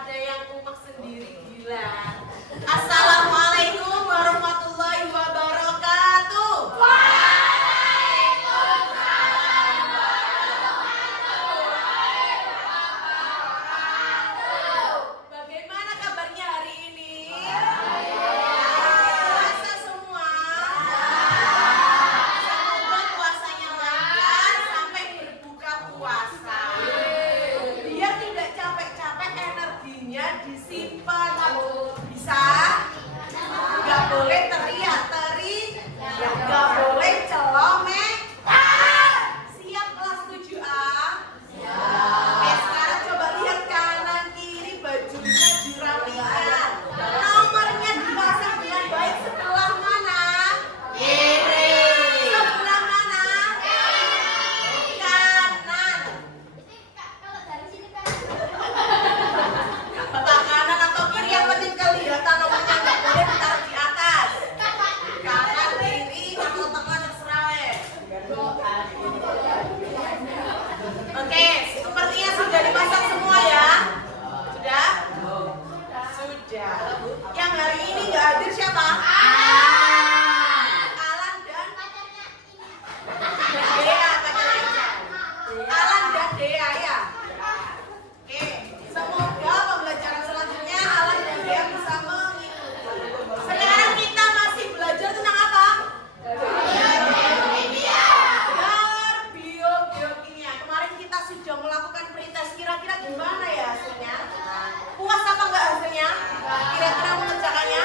ada yang umek sendiri gila. Assalamualaikum warahmatullahi wabarakatuh. Waalaikumsalam warahmatullahi wabarakatuh. Bagaimana kabarnya hari ini? Puasa semua? Semoga puasanya lancar sampai berbuka puasa. Biar tidak capek-capek, energinya disimpan. Bisa? Gak boleh teriak-teri, gak boleh celome. Siap kelas 7A? Oke, sekarang coba lihat kanan kiri, bajunya dirapikan. Nomornya dipasang dengan baik. Sebelah mana? Kiri. Sebelah mana? Kanan. Peta kanan atau kiri, yang penting kelihatan nomornya, nggak boleh ditaruh di atas. Kanan kiri atau tengah terserah weh. Oke, sepertinya sudah dipasang semua ya. Sudah? Sudah. Yang hari ini nggak hadir siapa? Alan dan Dea, pacarnya. Alan dan Dea ya. Oke, semoga pembelajaran selanjutnya Alan dan Dea bisa mengikuti. Sekarang kita masih belajar tentang apa? Biokimia. Kemarin kita sudah melakukan pretest. Kira-kira gimana ya hasilnya? Puas apa enggak hasilnya? Kira-kira mengerjakannya?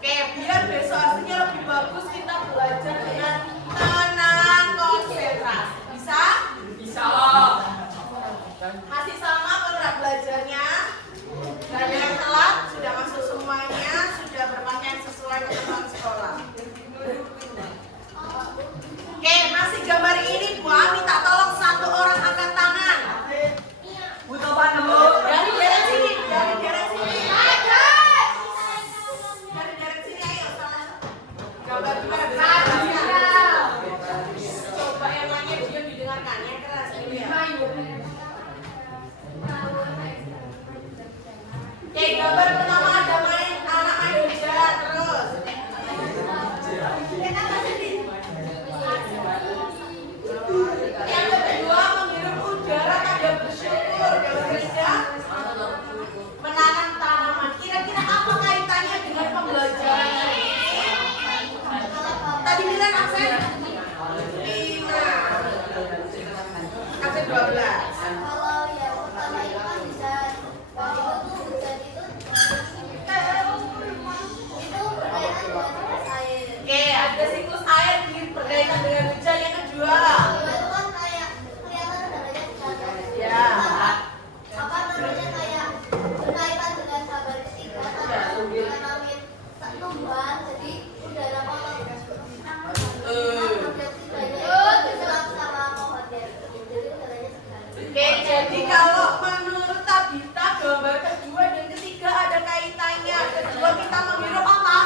Oke, biar besok hasilnya lebih bagus, kita belajar dengan tenang, konsentrasi. Bisa? Bisa. Masih sama program belajarnya? Gak ada yang telat? Sudah masuk semuanya? Sudah berpakaian sesuai ketentuan sekolah? Oke, masih gambar ini Bu Ami, minta tolong satu orang angkat tangan. Butuh pandu. Dari deret sini, dari deret sini. Dari deret sini, ayo sama. Gambar gimana? Coba yang lainnya diam didengarkan, yang keras dulu ya. Oke, gambar pertama ada anak main hujan, terus. Yang kedua menghirup udara tanda bersyukur. Gambar ketiga menanam tanaman. Kira-kira apa kaitannya dengan pembelajaran hari ini? Tadi bilang absen 5. Absen 12. Kalau yang pertama itu kan bisa waktu itu hujan itu berkaitan dengan air. Oke, ada siklus air berkaitan dengan hujan. Yang kedua, Itu kan kayak kelihatan adanya hujan. ya, Apa namanya kayak berkaitan dengan sabar istighfar atau menanami tumbuhan jadi udara kotor. Bergerak sama pohonnya. Jadi udaranya segar. Oke, jadi kalau menurut Tabita gambar kedua dan ketiga ada kaitannya. Kedua kita menghirup apa?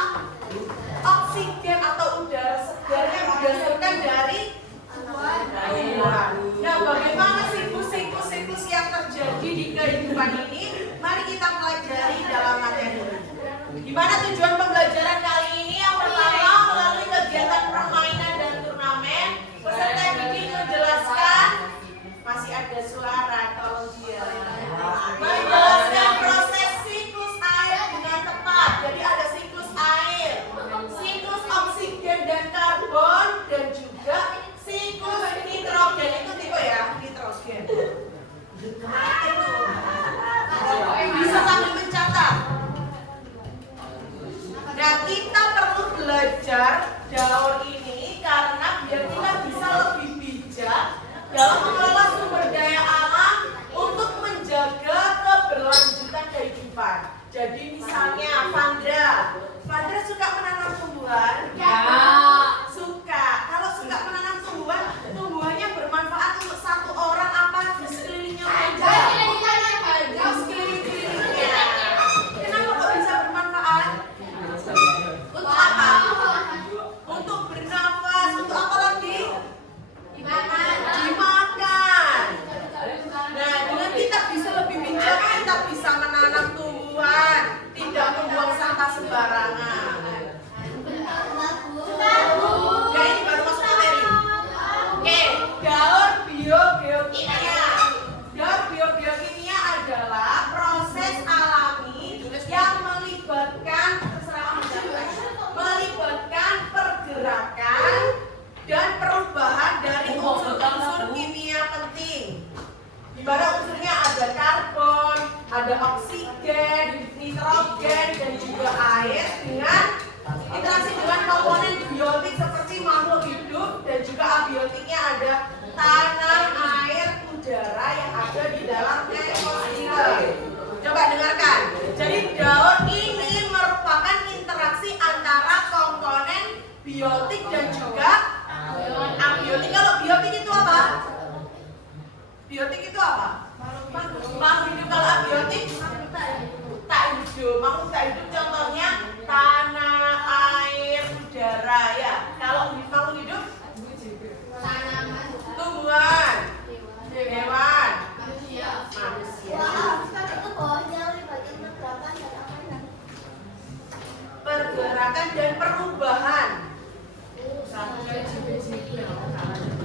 Oksigen atau udara segar yang dihasilkan dari tumbuhan. Nah, bagaimana siklus-siklus yang terjadi di kehidupan ini? Mari kita pelajari dalam materi. Gimana tujuan pembelajaran kali ini? Yang pertama, melalui kegiatan permainan dan turnamen, peserta didik menjelaskan, masih ada suara kalau dia menjelaskan proses siklus air dengan tepat. Jadi ada siklus air, siklus oksigen dan karbon, dan juga siklus nitrogen. Itu tipe ya, nitrogen. Itu bisa sambil mencatat. ada oksigen, nitrogen, dan juga air dengan interaksi dengan komponen biotik seperti makhluk hidup dan juga abiotiknya ada tanah, air, udara yang ada di dalam ekosistem. Coba dengarkan. Jadi daur ini merupakan interaksi antara komponen biotik dan juga abiotik. Kalau biotik itu apa? Biotik itu apa? Makhluk hidup. Kalau abiotik tak hidup. Makhluk tak hidup contohnya tanah, air, udara ya. Kalau makhluk hidup Tanaman, tumbuhan, hewan, manusia. manusia. Itu bawahnya bagian pergerakan dan apa ya? Pergerakan dan perubahan.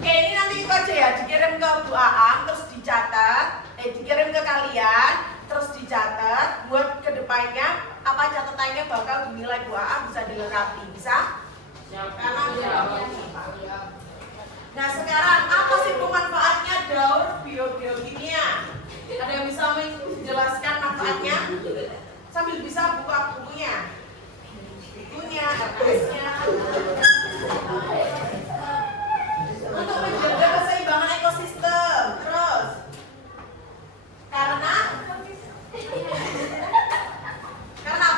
Oke, ini nanti itu aja ya, dikirim ke Bu Aam terus dicatat, dikirim ke kalian terus dicatat buat kedepannya apa catatannya bakal dinilai Bu Aam bisa dilengkapi, bisa? Karena nah sekarang apa sih manfaatnya daur biokimia? Ada yang bisa menjelaskan manfaatnya? Sambil bisa buka bukunya. Bukunya, tulisnya. Untuk menjaga keseimbangan ekosistem. Terus karena apa?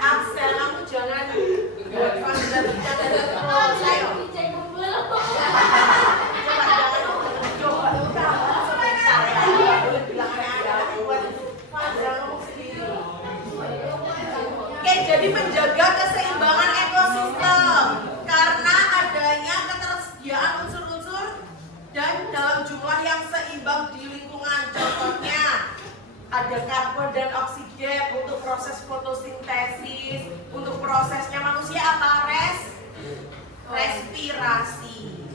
Axel, kamu jangan buat panggilan bicara terus. Ayo. Coba sebentar ya. Bilangnya ada buat panggilan ngomong sendiri. Oke, jadi menjaga keseimbangan ekosistem karena adanya ketersediaan unsur-unsur dan dalam jumlah yang seimbang di lingkungan. Contohnya ada karbon dan oksigen untuk proses fotosintesis, untuk prosesnya manusia apa? Respirasi.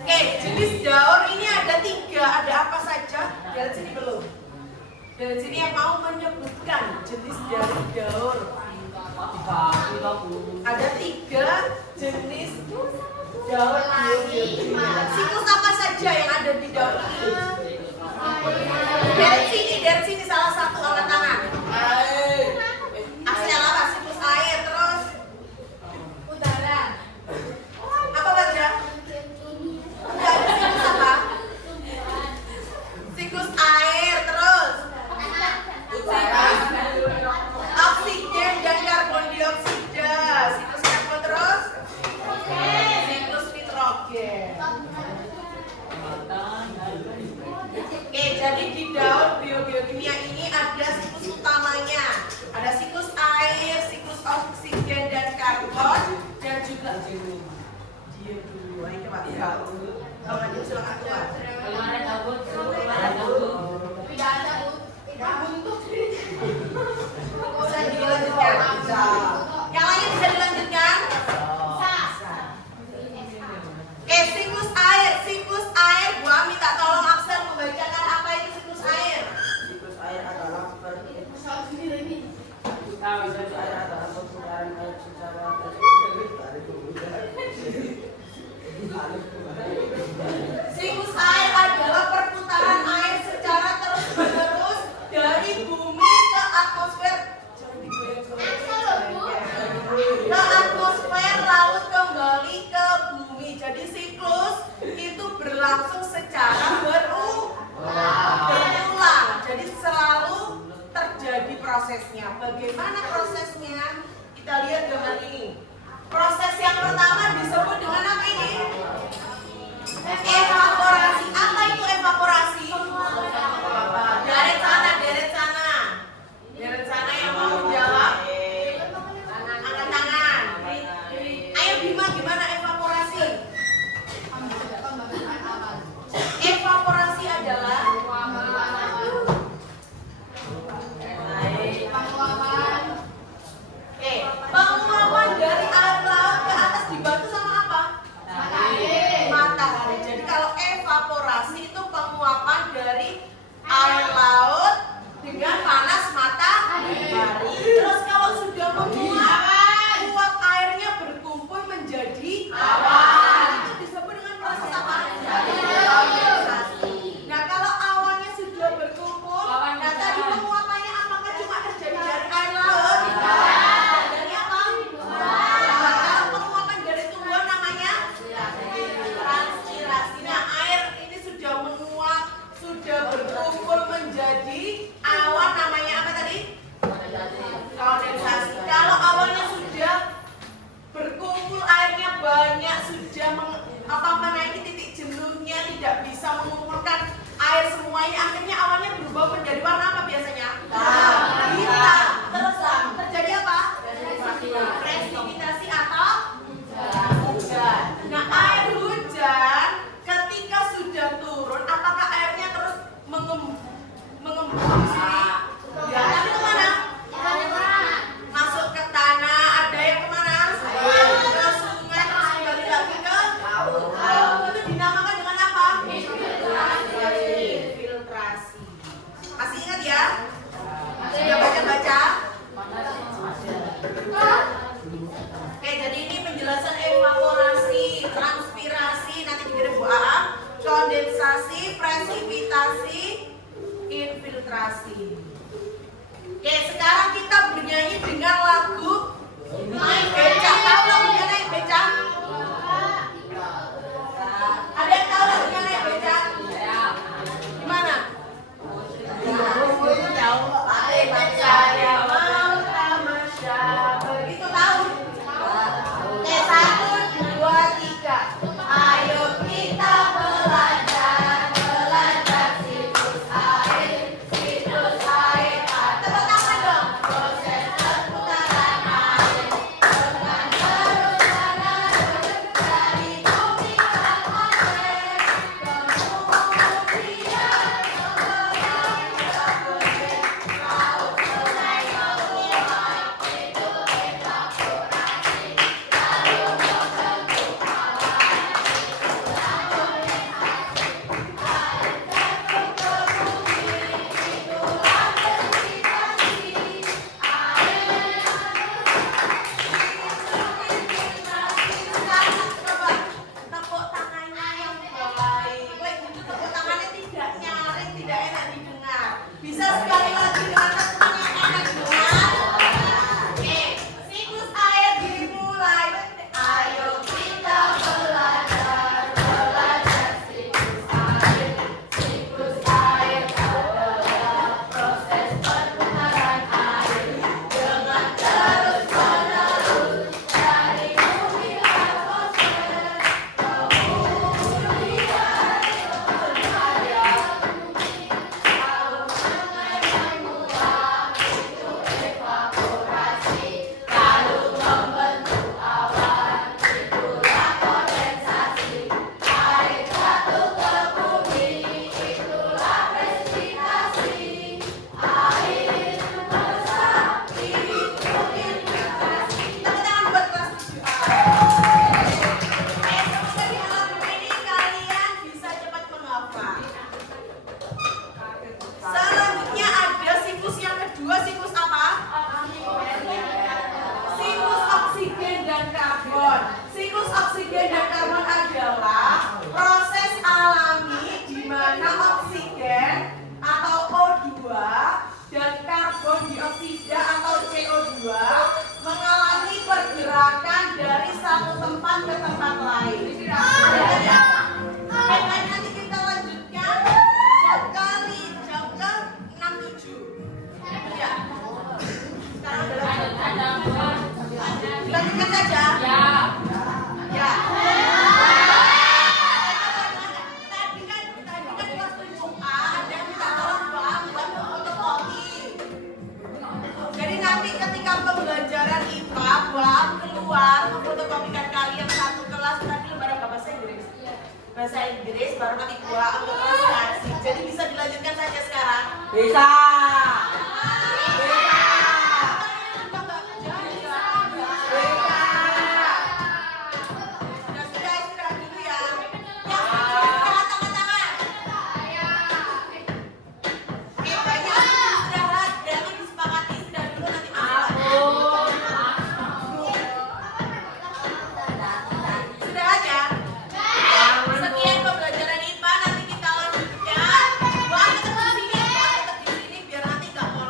Oke, jenis daur ini ada 3. Ada apa saja? Dari sini belum. Dari sini yang mau menyebutkan jenis dari daur. Ada 3 jenis daur biokimia. Siklus apa saja yang ada di daur ini? Dari sini salah satu angkat tangan. Aksel apa? Siklus air, terus udara. Apa baca? Enggak ada siklus apa? Siklus air, terus oksigen dan karbon dioksida. Siklus karbon terus siklus nitrogen. Oke, jadi di daur biokimia ini ada siklus utamanya. Ada siklus air, siklus oksigen dan karbon dan juga dia dulu. Ayo coba ya. Kalau lanjut silakan keluar. Bisa dilanjutkan? Yang lain bisa dilanjutkan? Oke, siklus air. Siklus air, gua minta tolong Axel membacakan apa itu siklus air. Siklus air adalah siklus air adalah perputaran air secara Siklus air adalah perputaran air secara terus-menerus dari bumi ke atmosfer. Ke atmosfer lalu kembali ke bumi. Jadi siklus itu berlangsung secara berulang. Jadi selalu terjadi prosesnya. Bagaimana prosesnya? Kita lihat gambar ini. Proses yang pertama disebut dengan apa ini? Evaporasi. Apa itu evaporasi? Deret sana, deret sana. Deret sana yang mau jawab. Angkat tangan. Ayo Bima, gimana evaporasi? Evaporasi adalah penguapan dari air laut ke atas dibantu sama apa? Matahari. Jadi kalau konsentrasi. Oke, sekarang kita bernyanyi dengan lagu Naik Becak. Tahu lagunya Naik Becak? Ada yang tahu lagunya Naik Becak? Gimana? Naik becak ya mau tamasya. Begitu tahu? Oke, 1, 2, 3. Ayo kita belajar siklus air. Tepuk tangan dong. Proses perputaran air dengan terus menerus dari bumi ke atmosfer, kemudian kembali ke oksigen. Laut, sungai menguap, itu evaporasi, lalu membentuk awan, itulah kondensasi. Air jatuh ke bumi, itulah presipitasi. Sekarang coba tepuk tangannya yang baik. Lagi itu tepuk tangannya tidak nyaring, tidak enak didengar. Bisa sekali lagi dengan tepuk yang enak didengar. Oke, siklus air dimulai. Ayo kita belajar siklus air. Siklus air adalah proses perputaran air dengan terus menerus dari bumi ke atmosfer, kemudian kembali ke bumi. Laut, sungai menguap, itu evaporasi, lalu membentuk awan, itulah kondensasi. Air jatuh ke bumi, itulah presipitasi. Air meresap, itu infiltrasi. Tepuk tangan buat kelas 7A. Semoga di lagu ini kalian bisa cepat menghafal. Selanjutnya ada siklus yang kedua, siklus apa? Siklus oksigen dan karbon. Siklus oksigen dan karbon adalah proses alami di mana oksigen atau O2 dan karbon dioksida atau CO2 mengalami pergerakan dari satu tempat ke tempat lain. Baik, nanti kita lanjutkan jam ke 67. Ya. Sekarang dilanjutkan saja. Ya. Tadi kan kelas 7A ada yang minta tolong Bang buat fotokopi. Jadi nanti ketika pembelajaran IPA, Bang keluar memfotokopikan kalian satu kelas tadi lembaran bahasa Inggris. Bahasa Inggris baru nanti gua ambil kelas kasih. Jadi bisa dilanjutkan saja sekarang. Bisa. Sudah istirahat dulu ya. Yang istirahat tangan-tangan. Oke, banyak istirahat. Jangan disepakati istirahat dulu nanti masuk. Sudah aja. Sekian pembelajaran IPA, nanti kita lanjutkan. Wah, tetap di sini biar nanti nggak molor.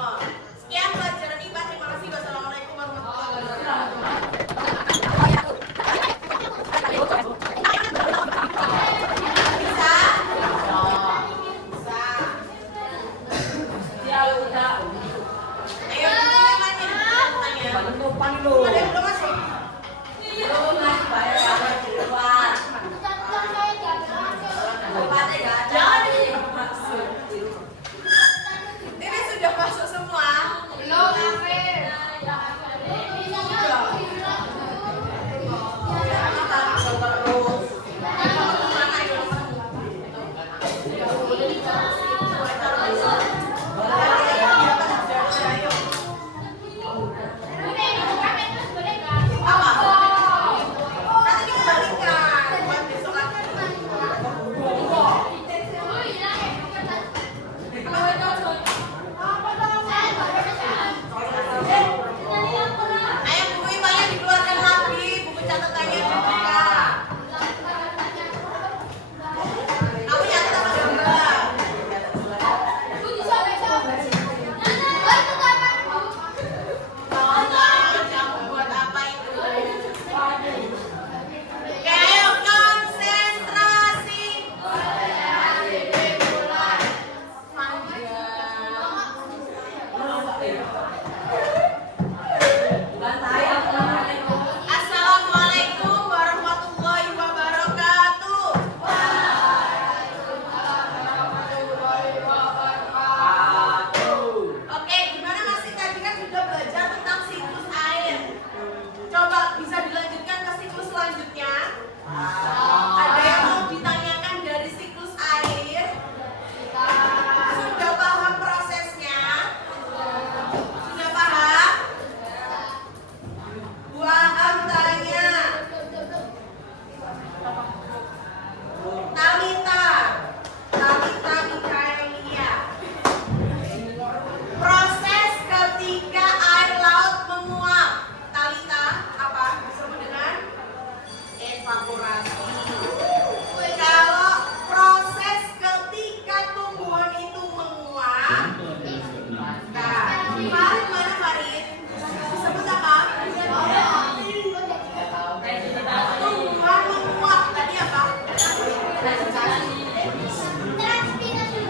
Transpirasi.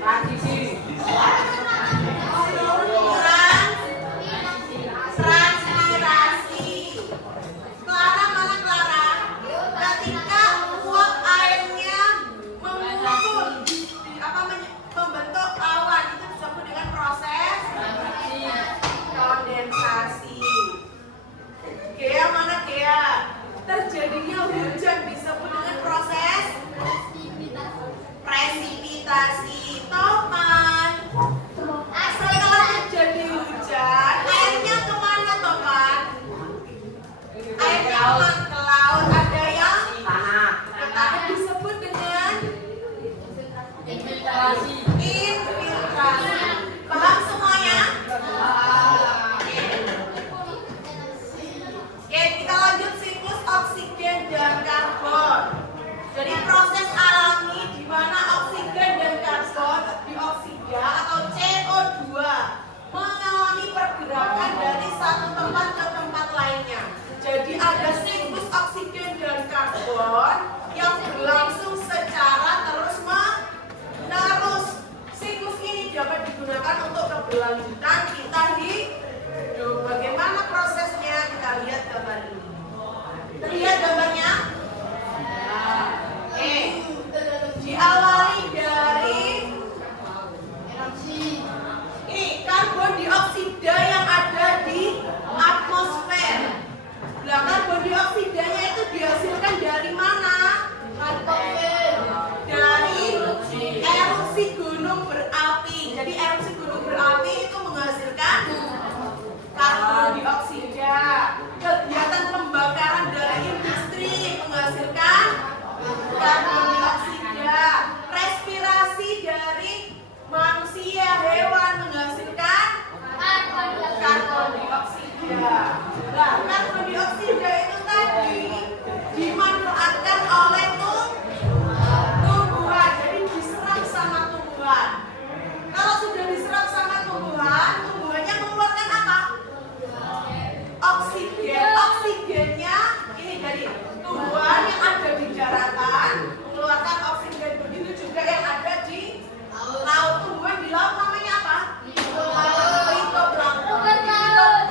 Transisi. Transpirasi. Clara, mana Clara? Ketika uap airnya mengumpul, membentuk awan, itu disebut dengan proses kondensasi. Gea, mana Gea? Terjadinya hujan disebut dengan proses presipitasi. Topan, setelah terjadi hujan, airnya kemana Topan? Airnya kemana? Ke laut. Ada yang Tanah. tanah disebut dengan Infiltrasi. infiltrasi. Paham semuanya? Oke, kita lanjut siklus oksigen dan karbon. Jadi proses alami di mana oksigen dan karbon dioksida atau CO2 mengalami pergerakan dari satu tempat ke tempat lainnya. Jadi ada siklus oksigen dan karbon yang berlangsung secara terus-menerus. Siklus ini dapat digunakan untuk keberlanjutan kita hidup. Bagaimana prosesnya? Kita lihat gambar ini. Terlihat gambarnya? Oke. Diawali dari ini karbon dioksida yang ada di atmosfer. Nah, karbon dioksidanya itu dihasilkan dari mana? Dari erupsi gunung berapi. Jadi erupsi gunung berapi itu menghasilkan karbon dioksida. Kegiatan pembakaran dari industri menghasilkan karbon dioksida. Respirasi dari manusia, hewan menghasilkan karbon dioksida. Nah, karbon dioksida itu tadi dimanfaatkan oleh tumbuhan. Jadi diserap sama tumbuhan. Kalau sudah diserap sama tumbuhan, tumbuhannya mengeluarkan apa? Oksigen. Oksigennya ini dari tumbuhan yang ada di daratan mengeluarkan oksigen. Begitu juga yang ada di laut. Tumbuhan di laut namanya apa? Fitoplankton.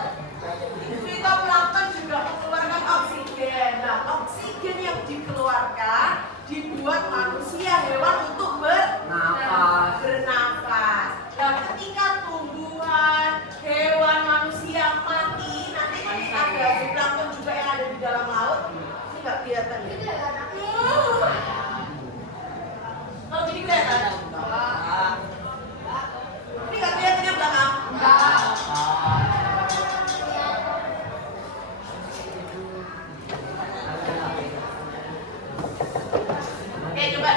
Fitoplankton juga mengeluarkan oksigen. Nah, oksigen yang dikeluarkan dibuat manusia, hewan untuk bernafas. Nah, ketika tumbuhan, hewan, manusia mati, nanti ada zooplankton juga yang ada di dalam laut. Ini nggak kelihatan ya? Kalau jadi kelihatan? Ini nggak kelihatan yang belakang? Oke, coba.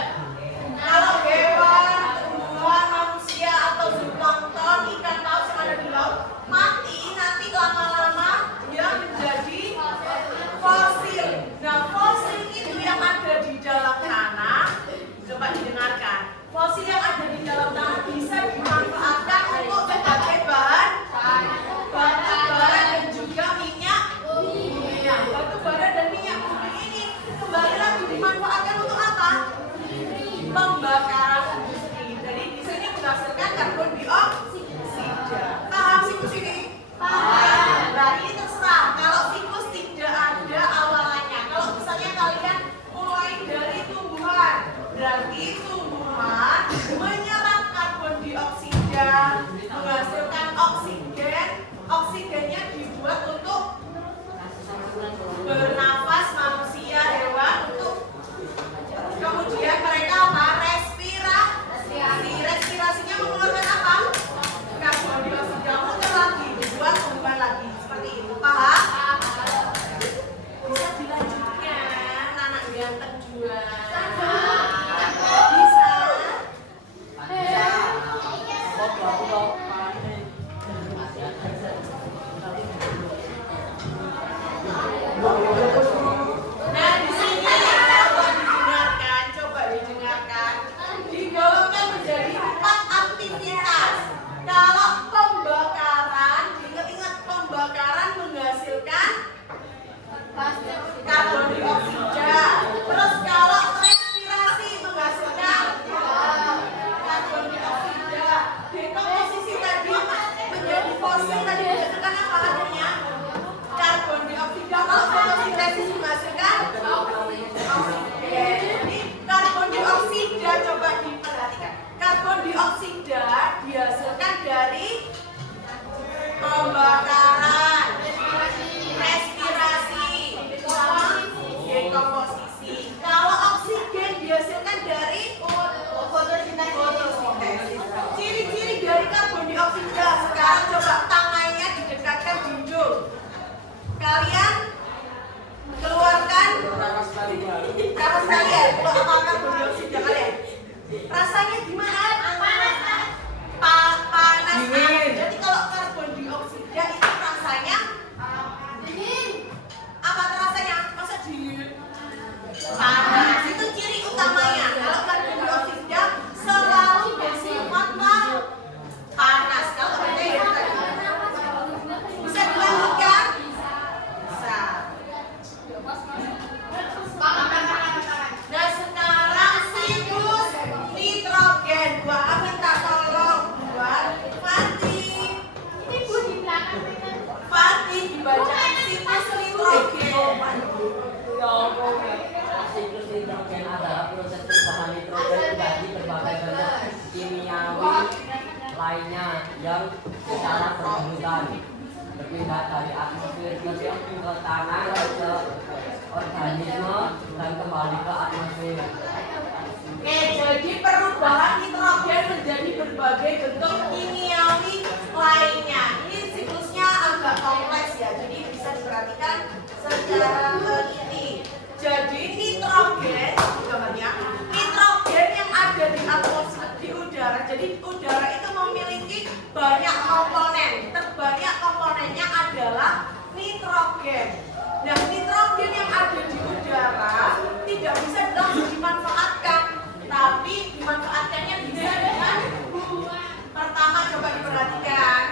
Kalau hewan, tumbuhan, manusia atau zooplankton, ikan paus yang ada di laut mati, nanti lama-lama dia menjadi fosil. Nah, fosil itu yang ada di dalam tanah. Coba didengarkan. Fosil yang ada di dalam tanah bisa dimanfaatkan untuk sebagai bahan batu bara dan juga minyak. Batu bara dan minyak bumi ini kembali lagi dimanfaatkan untuk apa? Pembakaran industri. Jadi di sini menghasilkan karbon dioksida. Paham siklus ini? Paham. Nah, ini terserah. Kalau siklus tidak ada awalannya. Kalau misalnya kalian mulai dari tumbuhan, berarti tumbuhan menyerap karbon dioksida, menghasilkan oksigen. Oksigennya dibuat untuk bernafas manusia, hewan, untuk kemudian mereka apa? Respirasinya mengeluarkan apa? Karbon dioksida, muncul lagi, dibuat tumbuhan lagi. Seperti itu, paham? Bisa dilanjutkan, anak ganteng juga. Bisa. Bisa. dihasilkan dari fotosintesis. Ciri-ciri dari karbon dioksida. Sekarang coba tangannya didekatkan di hidung. Kalian keluarkan nafas kalian. Kalau apa karbon dioksida kalian? Rasanya gimana? Panas. Jadi kalau karbon dioksida itu rasanya apa rasanya? Masa dingin? Panas. Itu ciri utamanya. Kalau karbon dioksida selalu bersifat panas. Kalau baterai tadi bisa dilanjutkan? Bisa. Nah sekarang siklus nitrogen. Gua minta tolong buat Fatih. Ini Bu di belakang. Fatih dibacakan siklus nitrogen. Siklus nitrogen adalah proses perubahan nitrogen menjadi berbagai bentuk kimiawi lainnya yang secara berkelanjutan berpindah dari atmosfer ke tanah ke organisme dan kembali ke atmosfer. Oke, jadi perubahan nitrogen menjadi berbagai bentuk kimiawi lainnya. Ini siklusnya agak kompleks ya, jadi bisa diperhatikan secara teliti. Jadi nitrogen, gambarnya, nitrogen yang ada di atmosfer, di udara. Jadi udara itu memiliki banyak komponen. Terbanyak komponennya adalah nitrogen. Nah, nitrogen yang ada di udara tidak bisa langsung dimanfaatkan, tapi dimanfaatkannya bisa dengan pertama coba diperhatikan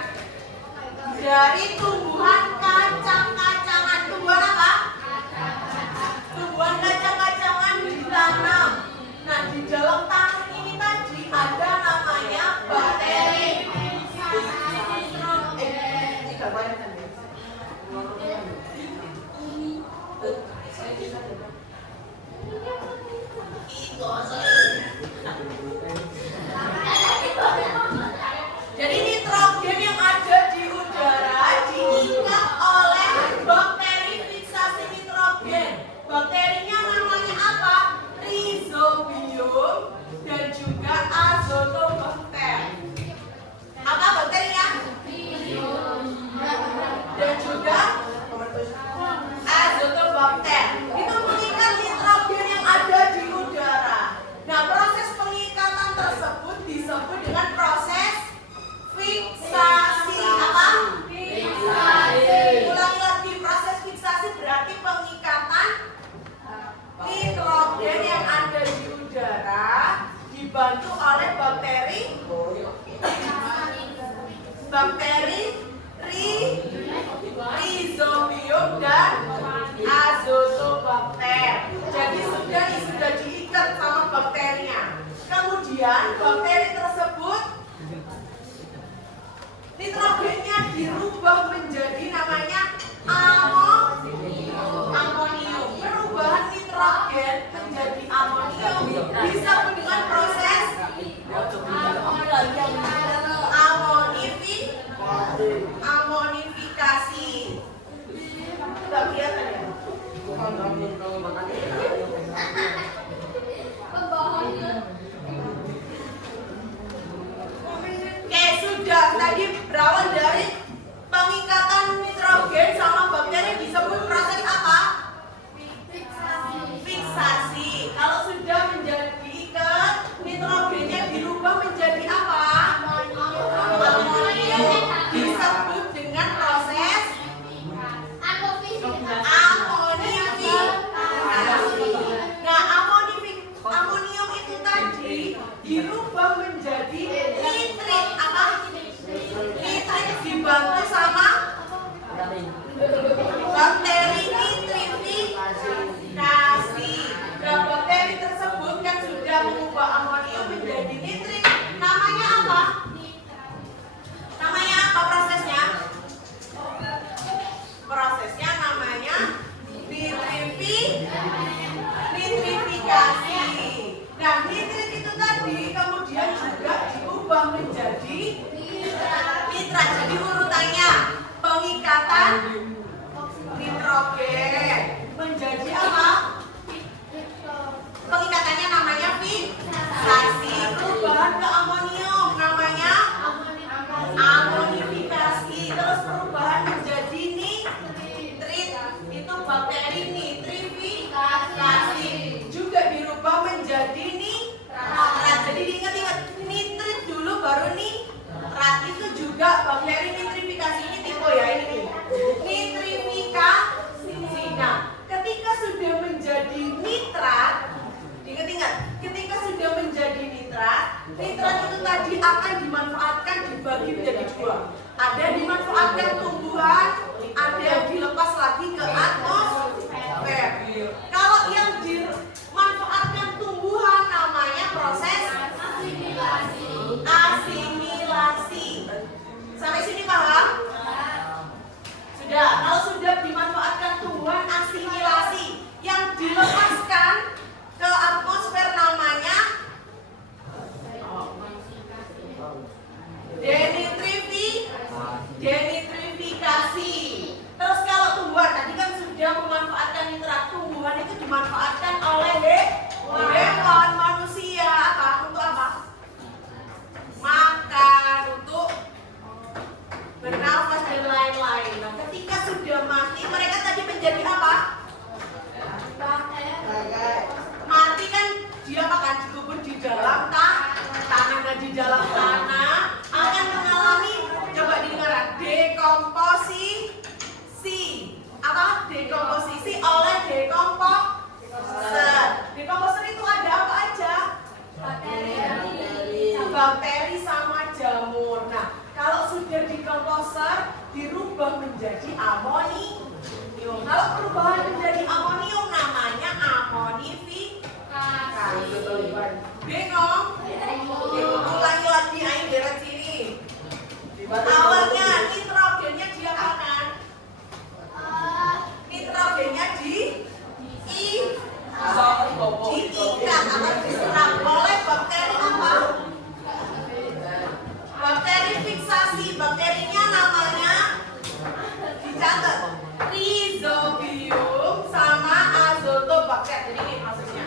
dari tumbuhan kacang-kacangan. Tumbuhan apa? Tumbuhan kacang-kacangan ditanam. Nah, di dalam tanah ini tadi ada namanya bakteri. Jadi nitrogen yang ada di udara diikat oleh bakteri fiksasi nitrogen. Bakterinya namanya apa? Rhizobium dan juga Azotobacter. Apa bakterinya? Dan juga Azotobacter. Itu mengikat nitrogen yang ada di udara. Nah, proses pengikatan tersebut disebut dengan proses fiksasi. Apa? Fiksasi. Ulangi lagi, proses fiksasi berarti pengikatan nitrogen yang ada di udara dibantu oleh bakteri Rhizobium dan Azotobacter. Jadi sudah diikat sama bakterinya. Kemudian bakteri tersebut nitrogennya dirubah menjadi namanya amonium. Perubahan nitrogen menjadi amonium disebut dengan proses amonifikasi. Tidak kelihatan ya? Oke, sudah. Tadi berawal dari pengikatan nitrogen sama bakteri disebut proses apa? Fiksasi. Kalau sudah menjadi ke nitrogennya dirubah menjadi apa? Amonium. Disebut dengan proses amonifikasi. Nah, amonium itu tadi dirubah menjadi nitrit. Apa? Nitrit dibantu sama bakteri nitrifikasi. Nah, bakteri tersebut kan sudah mengubah amonium menjadi nitrit. Namanya apa? Namanya apa prosesnya? Prosesnya namanya nitrifikasi. Nah, nitrit itu tadi kemudian juga diubah menjadi nitrat. Jadi urutannya pengikatan nitrogen menjadi apa? Pengikatannya namanya Nitrat itu tadi akan dimanfaatkan dibagi menjadi dua. Ada dimanfaatkan tumbuhan, ada yang dilepas lagi ke atmosfer. Kalau yang dimanfaatkan tumbuhan namanya proses asimilasi. Sampai sini paham? Sudah. Kalau sudah dimanfaatkan tumbuhan asimilasi, yang dilepaskan ke atmosfer namanya denitrifikasi. Terus kalau tumbuhan tadi kan sudah memanfaatkan nitrat, tumbuhan itu dimanfaatkan oleh hewan, manusia apa? Untuk apa? Makan, untuk bernafas dan lain-lain. Nah, ketika sudah mati, mereka tadi menjadi apa? Mati kan dia akan dikubur di dalam tanah dan di dalam tanah akan mengalami, coba didengarkan, dekomposisi. Apa? Dekomposisi oleh dekomposer. Dekomposer itu ada apa aja? Bakteri sama jamur. Nah, kalau sudah dekomposer dirubah menjadi amonium. Kalau perubahan menjadi amonium namanya amonifikasi. Bingung? Ulangi lagi, ayo dari sini. Awalnya nitrogennya diapakan? Nitrogennya diikat atau diserap oleh bakteri apa? Bakteri fiksasi. Bakterinya namanya dicatat Rhizobium sama Azotobacter. Jadi ini maksudnya.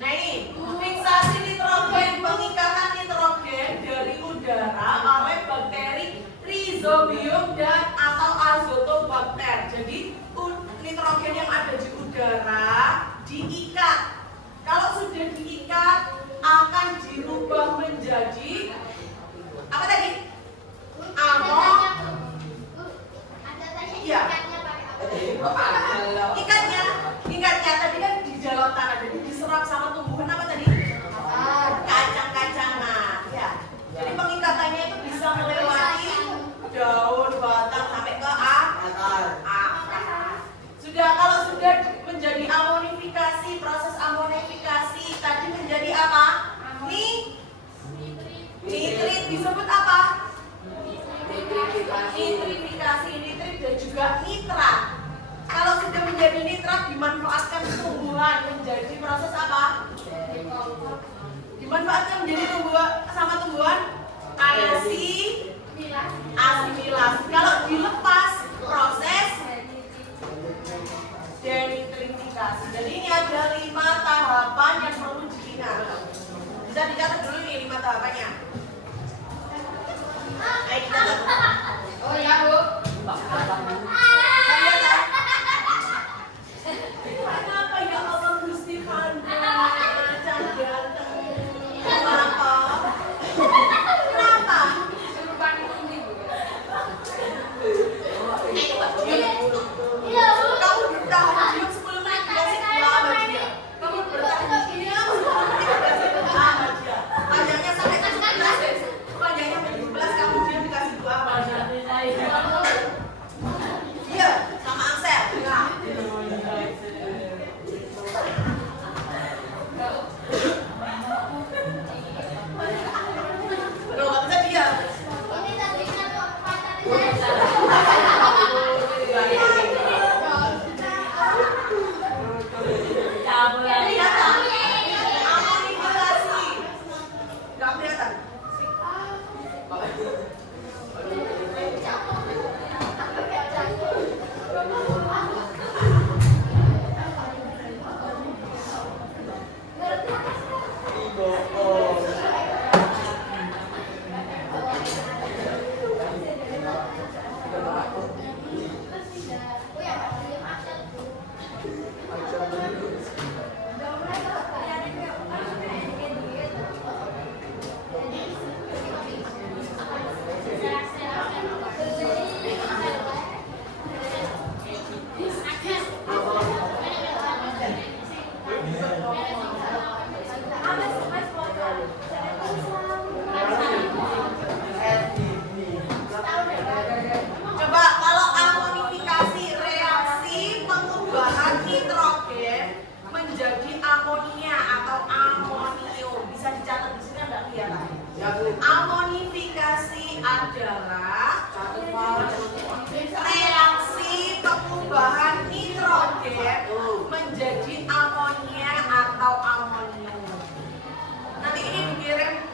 Nah ini fiksasi nitrogen, pengikatan nitrogen dari udara oleh bakteri Rhizobium dan atau Azotobacter. Jadi nitrogen yang ada di udara diikat. Kalau sudah diikat akan dirubah menjadi apa tadi? Iya. Ikatnya tadi kan di dalam tanah, jadi diserap sama tumbuhan apa tadi? Kacang-kacangan. Ya. Jadi pengikatannya itu bisa melewati daun, batang sampai ke akar. Sudah, kalau sudah menjadi amonifikasi, proses amonifikasi tadi menjadi apa? Nitrit disebut apa? Nitrifikasi, nitrit dan juga nitrat. Kalau sudah menjadi nitrat dimanfaatkan tumbuhan menjadi proses apa? Dimanfaatkan menjadi tumbuhan asimilasi. Kalau dilepas proses denitrifikasi. Jadi ini ada 5 tahapan yang perlu diingat. Bisa dicatat dulu nih 5 tahapannya. Ayo dicatat. Oh ya, Bu. Kenapa ya Allah Gusti Panda? Jangan kenapa? Kenapa? Kamu bertahan diam 10 menit dikasih dua sama dia. Kamu bertahan diam 10 menit dikasih dua sama dia. Panjangnya sampai 17. Panjangnya sampai 17 kamu diam dikasih dua sama dia.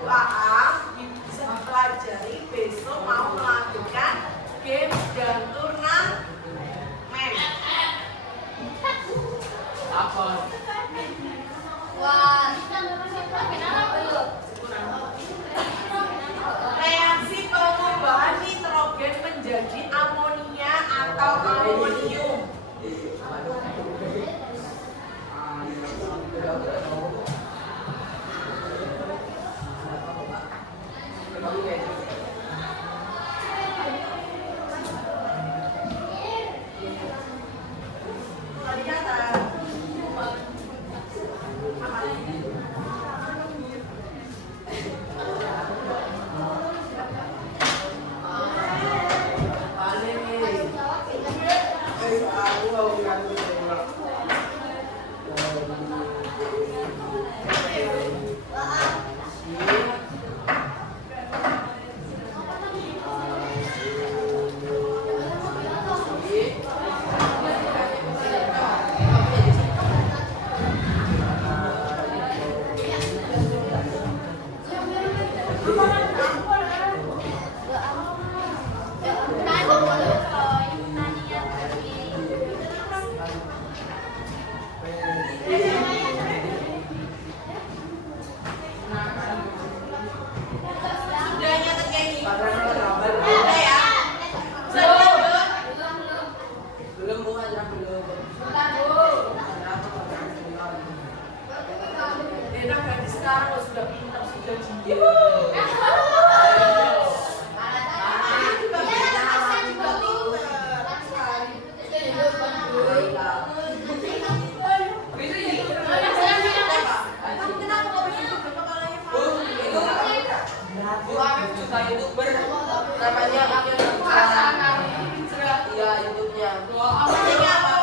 Aang bisa dipelajari besok mau melakukan game dan turnamen. Apa? Wah, Reaksi pengubahan nitrogen menjadi amonia atau amonium. Sudahnya terjadi. Sudah ya. Sudah Belum Bu, ada belum. Dena gadis sekarang lo sudah pintar, sudah jujur. Bu, Afif juga YouTuber. Namanya Afif Nurul. Iya, YouTube-nya. Maksudnya apa?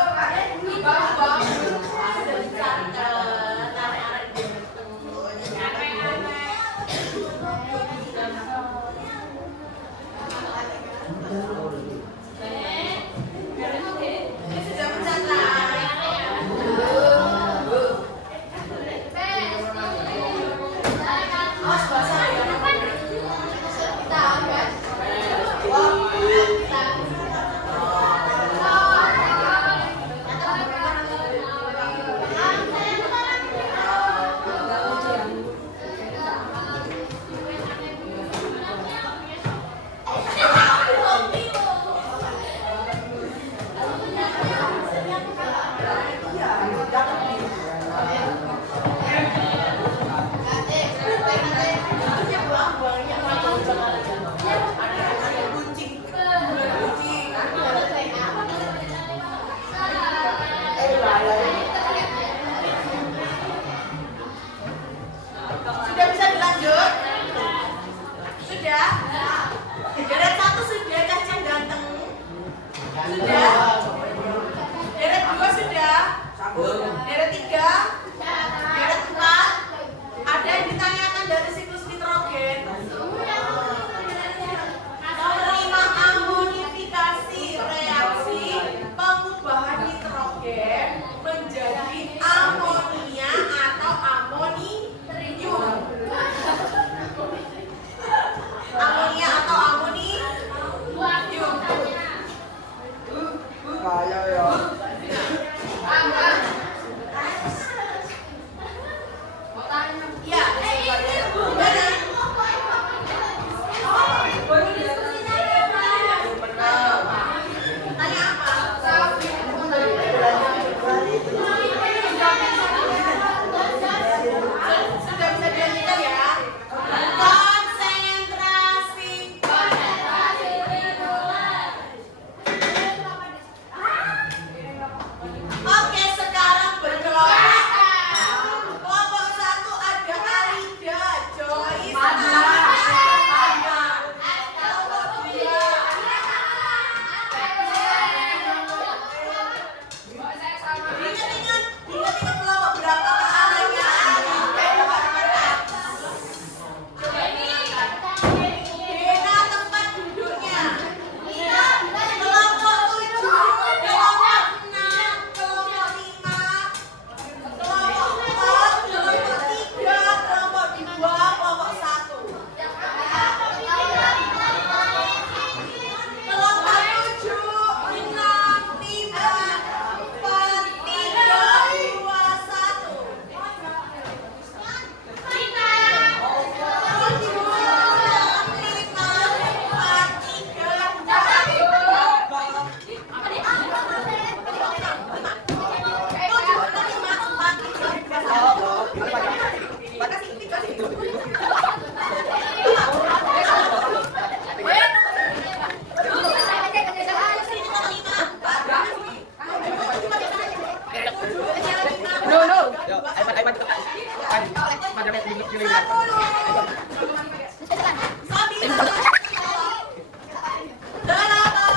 Yuk, dua, iPad, iPad. satu. Pada pilih. 10. Sabi. Dengan abang.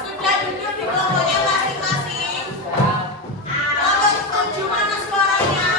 Sudah duduk di kelompoknya masing-masing. Kalau setuju mana suaranya?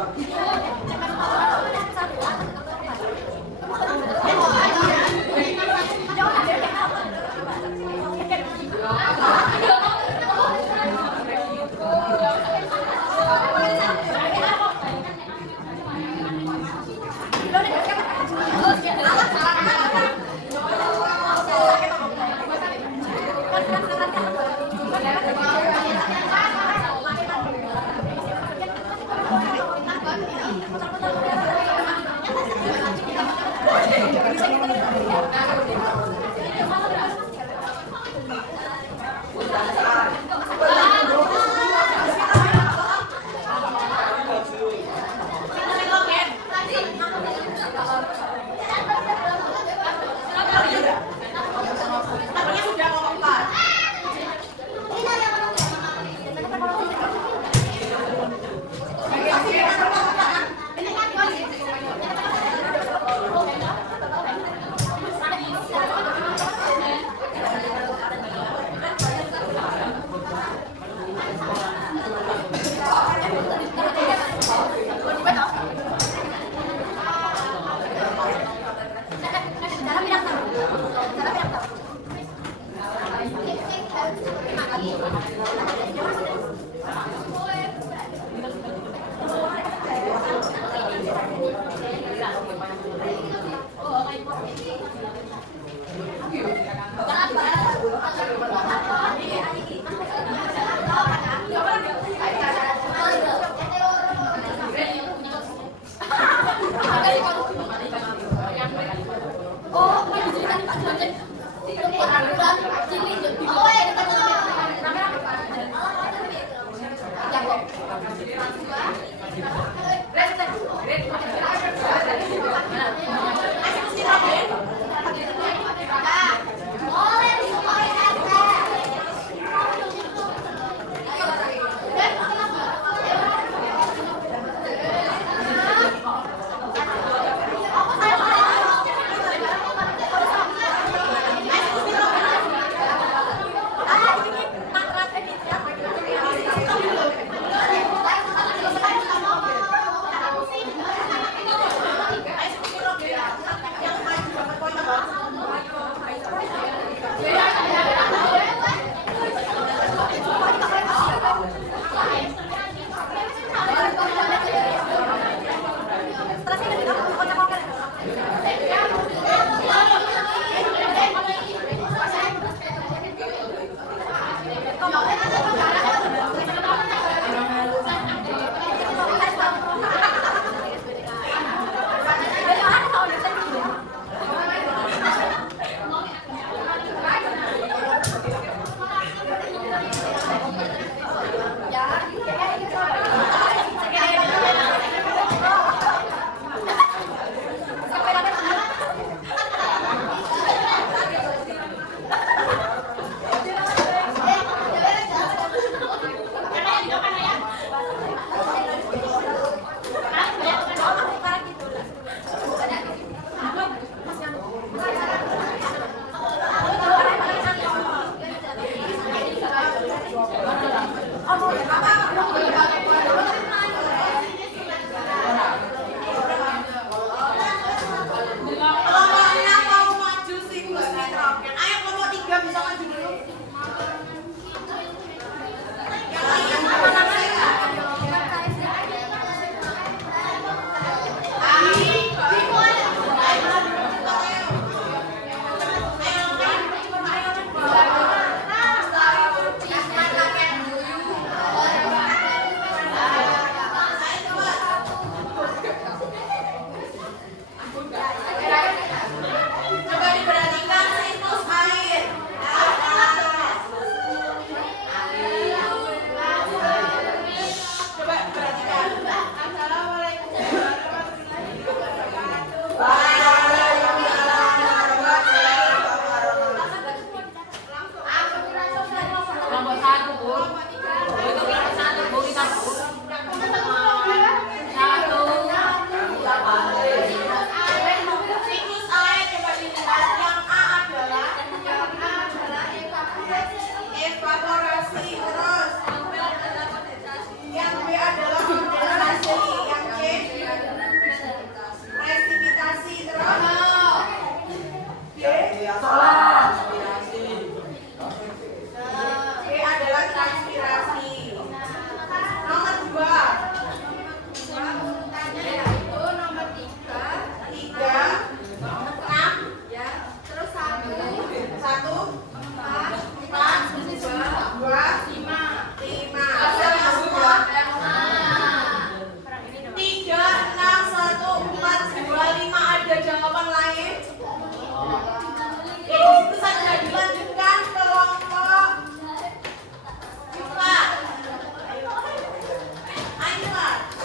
Thank you.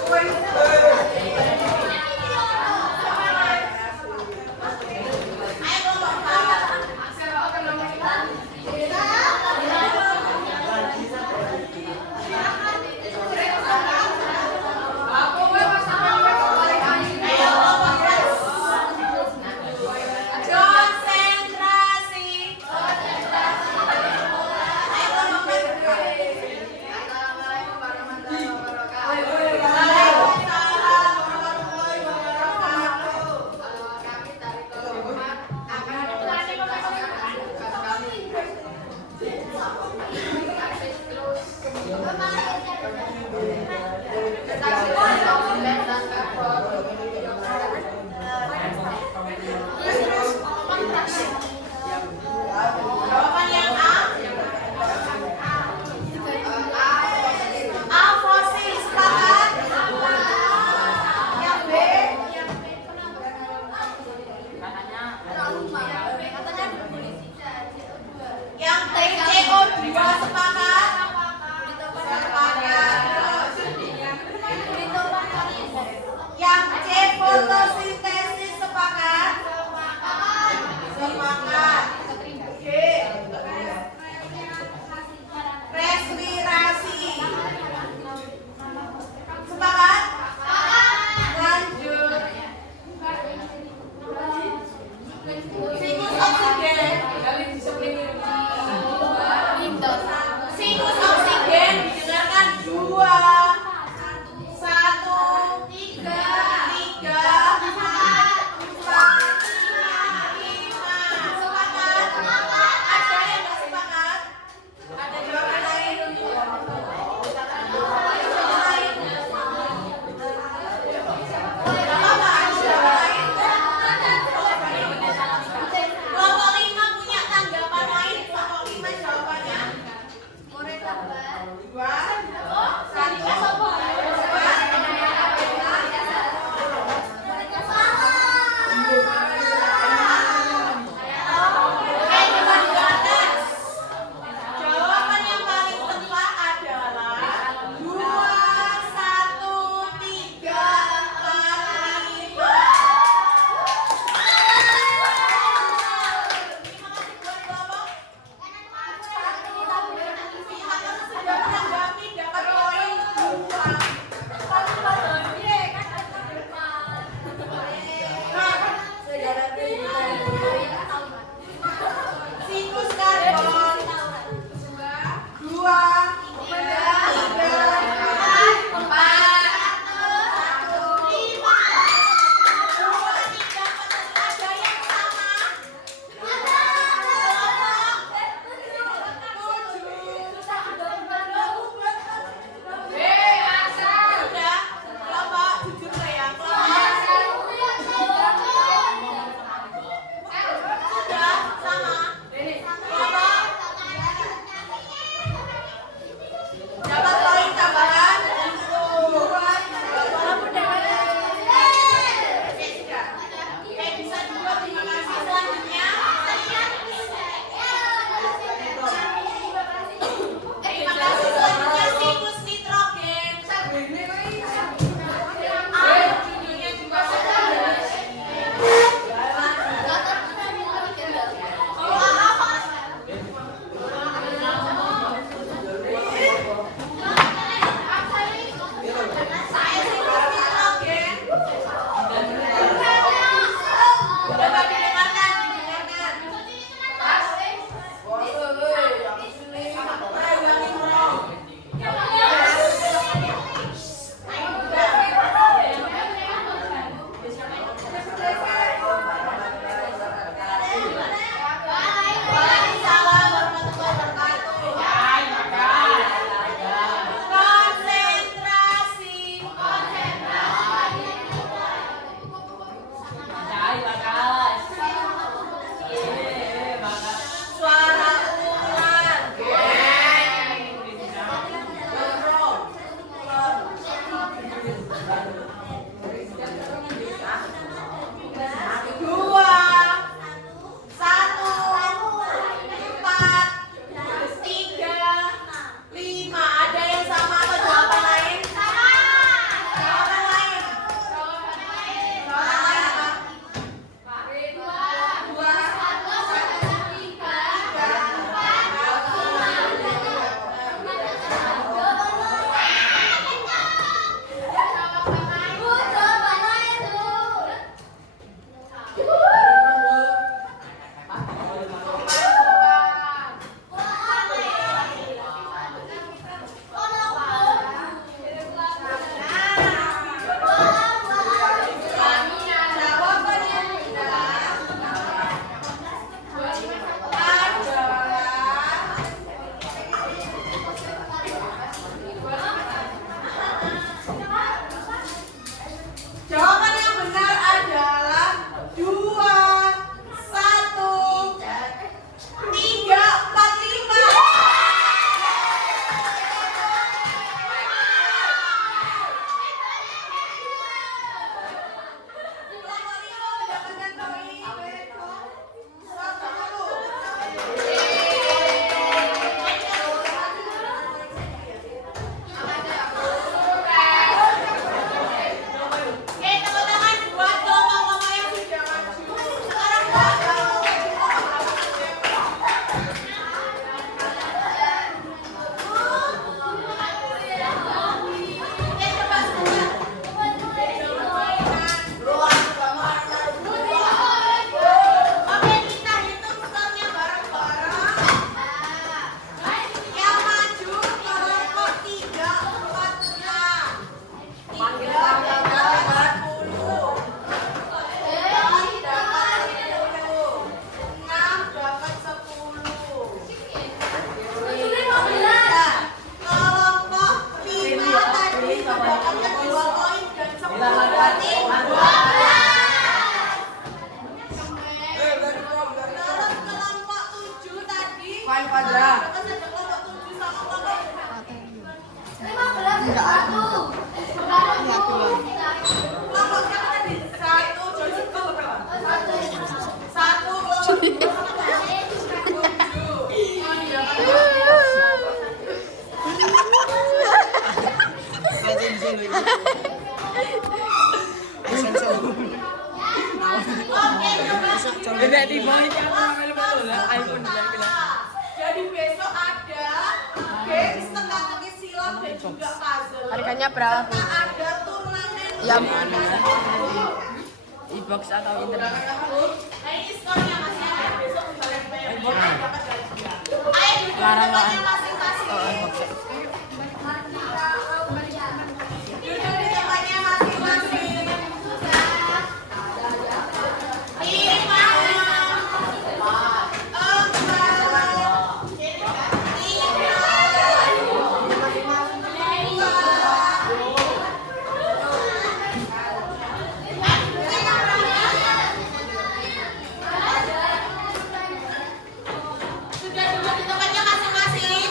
Konsentrasi. Waalaikumsalam Udah tiba ini aku malu-malu lah. iPhone bilang Jadi besok ada games teka-teki silat dan juga puzzle. Harganya berapa? Serta ada turnamen. Ya, e-box atau internet. Nah ini skornya masih ada besok misalnya dapat hadiah. Ayo duduk Larang, tempatnya larang. masing-masing. Oh, e-box. Duduk di tempatnya masing-masing. Sudah duduk di tempatnya masing-masing.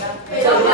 Jangan